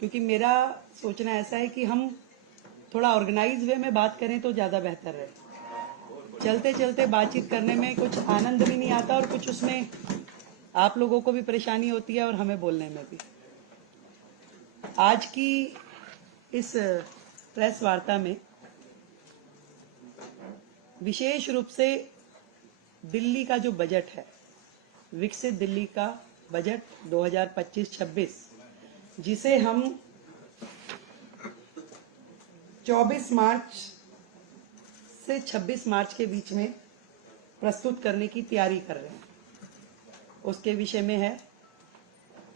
क्योंकि मेरा सोचना ऐसा है कि हम थोड़ा ऑर्गेनाइज वे में बात करें तो ज़्यादा बेहतर है। चलते चलते बातचीत करने में कुछ आनंद भी नहीं आता और कुछ उसमें आप लोगों को भी परेशानी होती है और हमें बोलने में भी। आज की इस प्रेस वार्ता में विशेष रूप से दिल्ली का जो बजट है, विकसित दिल्ली का बजट 2025-26, जिसे हम 24 मार्च से 26 मार्च के बीच में प्रस्तुत करने की तैयारी कर रहे हैं, उसके विषय में है।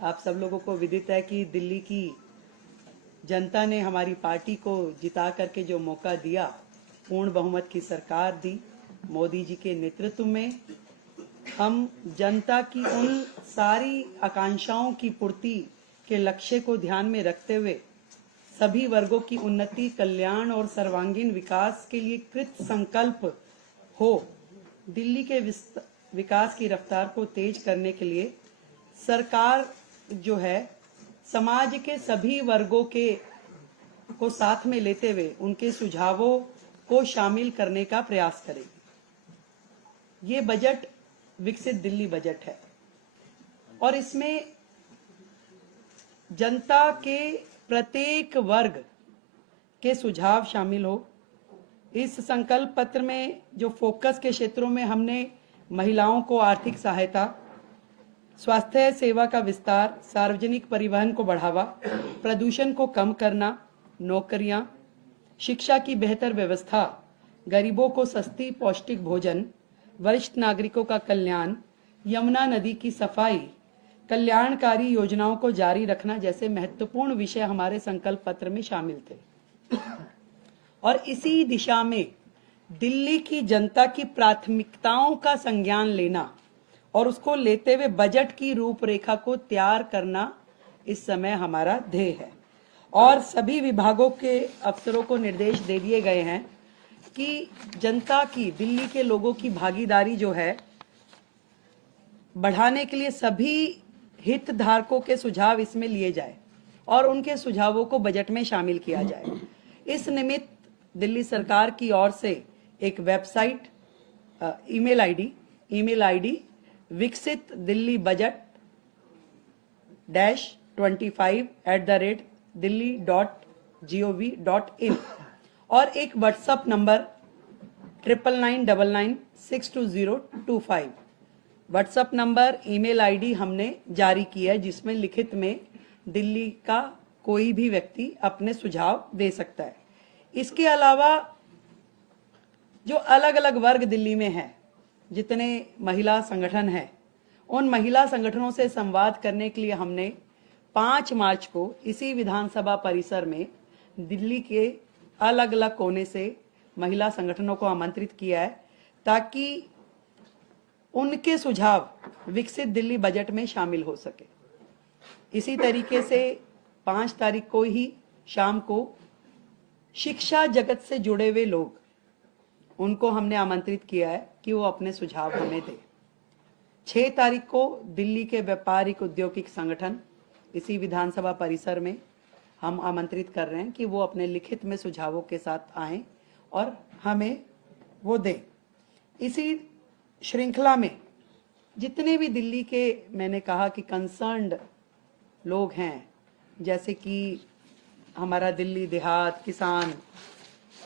आप सब लोगों को विदित है कि दिल्ली की जनता ने हमारी पार्टी को जिता करके जो मौका दिया, पूर्ण बहुमत की सरकार दी मोदी जी के नेतृत्व में, हम जनता की उन सारी आकांक्षाओं की पूर्ति के लक्ष्य को ध्यान में रखते हुए सभी वर्गों की उन्नति, कल्याण और सर्वांगीण विकास के लिए कृत संकल्प हो दिल्ली के विकास की रफ्तार को तेज करने के लिए सरकार जो है समाज के सभी वर्गों को साथ में लेते हुए उनके सुझावों को शामिल करने का प्रयास करेगी। ये बजट विकसित दिल्ली बजट है और इसमें जनता के प्रत्येक वर्ग के सुझाव शामिल हो। इस संकल्प पत्र में जो फोकस के क्षेत्रों में हमने महिलाओं को आर्थिक सहायता, स्वास्थ्य सेवा का विस्तार, सार्वजनिक परिवहन को बढ़ावा, प्रदूषण को कम करना, नौकरियां, शिक्षा की बेहतर व्यवस्था, गरीबों को सस्ती पौष्टिक भोजन, वरिष्ठ नागरिकों का कल्याण, यमुना नदी की सफाई, कल्याणकारी योजनाओं को जारी रखना जैसे महत्वपूर्ण विषय हमारे संकल्प पत्र में शामिल थे। और इसी दिशा में दिल्ली की जनता की प्राथमिकताओं का संज्ञान लेना और उसको लेते हुए बजट की रूपरेखा को तैयार करना इस समय हमारा ध्येय है। और सभी विभागों के अफसरों को निर्देश दे दिए गए हैं कि जनता की, दिल्ली के लोगों की भागीदारी जो है बढ़ाने के लिए सभी हितधारकों के सुझाव इसमें लिए जाए और उनके सुझावों को बजट में शामिल किया जाए। इस निमित्त दिल्ली सरकार की ओर से एक वेबसाइट, ईमेल आईडी विकसित दिल्ली बजट -25@delhi.gov.in और एक WhatsApp number 9999962025 WhatsApp number, email ID हमने जारी की है, जिसमें लिखित में दिल्ली का कोई भी व्यक्ति अपने सुझाव दे सकता है। इसके अलावा जो अलग अलग वर्ग दिल्ली में हैं, जितने महिला संगठन हैं, उन महिला संगठनों से संवाद करने के लिए हमने 5 मार्च को इसी विधानसभा परिसर में दिल्ली के अलग अलग कोने से महिला संगठनों को आमंत्रित किया है, ताकि उनके सुझाव विकसित दिल्ली बजट में शामिल हो सके। इसी तरीके से 5 तारीख को ही शाम को शिक्षा जगत से जुड़े हुए लोग, उनको हमने आमंत्रित किया है कि वो अपने सुझाव हमें दें। 6 तारीख को दिल्ली के व्यापारिक औद्योगिक संगठन इसी विधानसभा परिसर में हम आमंत्रित कर रहे हैं कि वो अपने लिखित में सुझावों के साथ आएं और हमें वो दें। इसी श्रृंखला में जितने भी दिल्ली के, मैंने कहा कि कंसर्न्ड लोग हैं, जैसे कि हमारा दिल्ली देहात, किसान,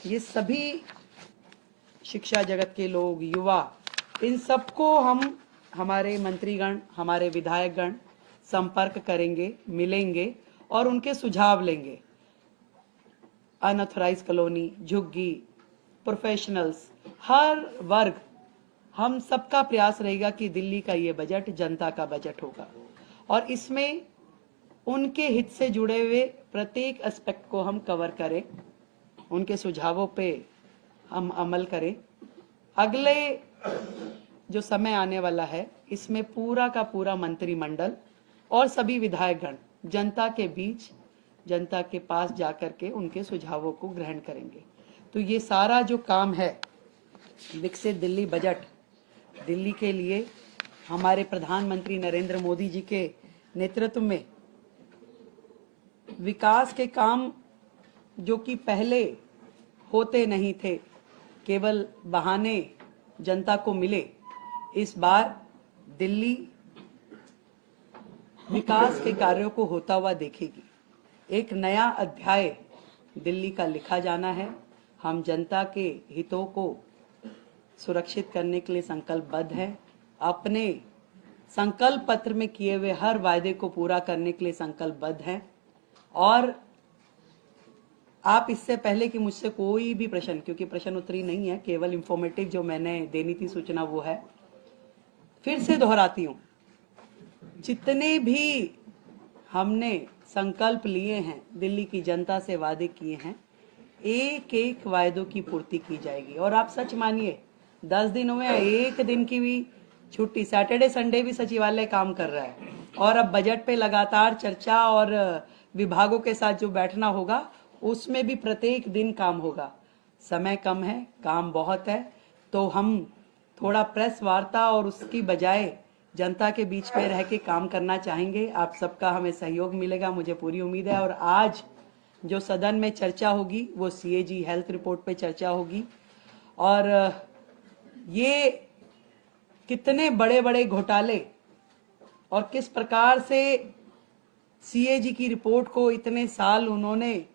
ये सभी शिक्षा जगत के लोग, युवा, इन सबको हम, हमारे मंत्रीगण, हमारे विधायकगण संपर्क करेंगे, मिलेंगे और उनके सुझाव लेंगे। अनऑथराइज कॉलोनी, झुग्गी, प्रोफेशनल्स, हर वर्ग, हम सबका प्रयास रहेगा कि दिल्ली का ये बजट जनता का बजट होगा और इसमें उनके हित से जुड़े हुए प्रत्येक एस्पेक्ट को हम कवर करें, उनके सुझावों पे हम अमल करें। अगले जो समय आने वाला है, इसमें पूरा का पूरा मंत्रिमंडल और सभी विधायकगण जनता के बीच, जनता के पास जाकर के उनके सुझावों को ग्रहण करेंगे। तो ये सारा जो काम है, विकसित दिल्ली बजट, दिल्ली के लिए हमारे प्रधानमंत्री नरेंद्र मोदी जी के नेतृत्व में विकास के काम जो कि पहले होते नहीं थे, केवल बहाने जनता को मिले, इस बार दिल्ली विकास के कार्यों को होता हुआ देखेगी। एक नया अध्याय दिल्ली का लिखा जाना है। हम जनता के हितों को सुरक्षित करने के लिए संकल्पबद्ध हैं। अपने संकल्प पत्र में किए हुए हर वायदे को पूरा करने के लिए संकल्पबद्ध हैं। और आप इससे पहले कि मुझसे कोई भी प्रश्न, क्योंकि प्रश्न उत्तरी नहीं है, केवल इंफॉर्मेटिव जो मैंने देनी थी सूचना वो है, फिर से दोहराती हूं, जितने भी हमने संकल्प लिए हैं, दिल्ली की जनता से वादे किए हैं, एक एक वायदों की पूर्ति की जाएगी। और आप सच मानिए 10 दिन हुए, एक दिन की भी छुट्टी, सैटरडे संडे भी सचिवालय काम कर रहा है। और अब बजट पे लगातार चर्चा और विभागों के साथ जो बैठना होगा उसमें भी प्रत्येक दिन काम होगा। समय कम है, काम बहुत है, तो हम थोड़ा प्रेस वार्ता और उसकी बजाय जनता के बीच में रह के काम करना चाहेंगे। आप सबका हमें सहयोग मिलेगा, मुझे पूरी उम्मीद है। और आज जो सदन में चर्चा होगी वो सीएजी हेल्थ रिपोर्ट पे चर्चा होगी। और ये कितने बड़े बड़े घोटाले और किस प्रकार से सीएजी की रिपोर्ट को इतने साल उन्होंने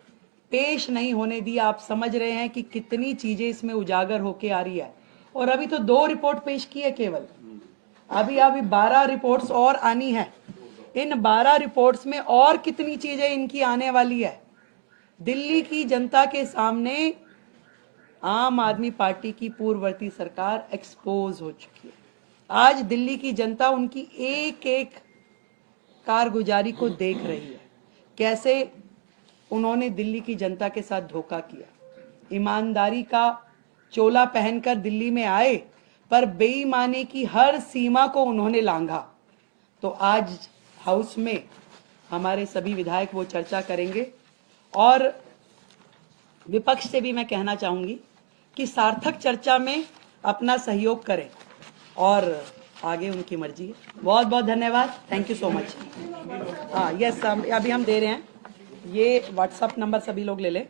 पेश नहीं होने दिया, आप समझ रहे हैं कि कितनी चीजें इसमें उजागर होके आ रही है। और अभी तो 2 रिपोर्ट पेश की है केवल, अभी 12 रिपोर्ट्स और आनी है। इन 12 रिपोर्ट्स में और कितनी चीजें इनकी आने वाली है। दिल्ली की जनता के सामने आम आदमी पार्टी की पूर्ववर्ती सरकार एक्सपोज हो चुकी है। आज दिल्ली की जनता उनकी एक एक कारगुजारी को देख रही है, कैसे उन्होंने दिल्ली की जनता के साथ धोखा किया। ईमानदारी का चोला पहनकर दिल्ली में आए, पर बेईमानी की हर सीमा को उन्होंने लांघा। तो आज हाउस में हमारे सभी विधायक वो चर्चा करेंगे। और विपक्ष से भी मैं कहना चाहूंगी कि सार्थक चर्चा में अपना सहयोग करें, और आगे उनकी मर्जी है। बहुत बहुत धन्यवाद, थैंक यू सो मच। हाँ यस, अभी हम दे रहे हैं। ये व्हाट्सएप नंबर सभी लोग ले लें।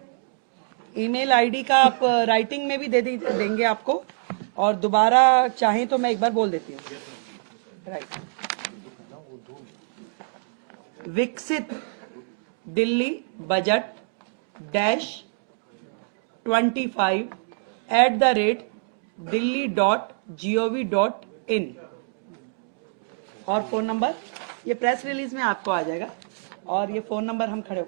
ईमेल आईडी का आप राइटिंग में भी देंगे आपको, और दोबारा चाहें तो मैं एक बार बोल देती हूँ। राइट, विकसित दिल्ली बजट -25@delhi.gov.in। और फोन नंबर ये प्रेस रिलीज में आपको आ जाएगा, और ये फोन नंबर हम खड़े हो।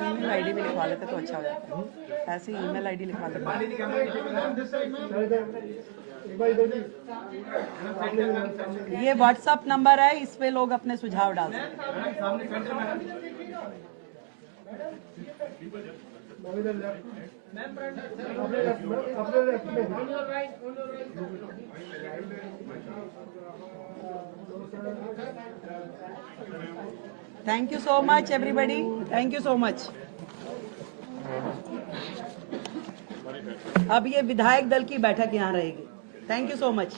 ईमेल आईडी भी लिखवा लेते तो अच्छा हो जाता है। ऐसे ईमेल आईडी लिखवा लेते। ये व्हाट्सएप नंबर है, इस पे लोग अपने सुझाव डाल सकते thank you so much everybody, thank you so much. अब ये विधायक दल की बैठक यहाँ रहेगी। Thank you so much.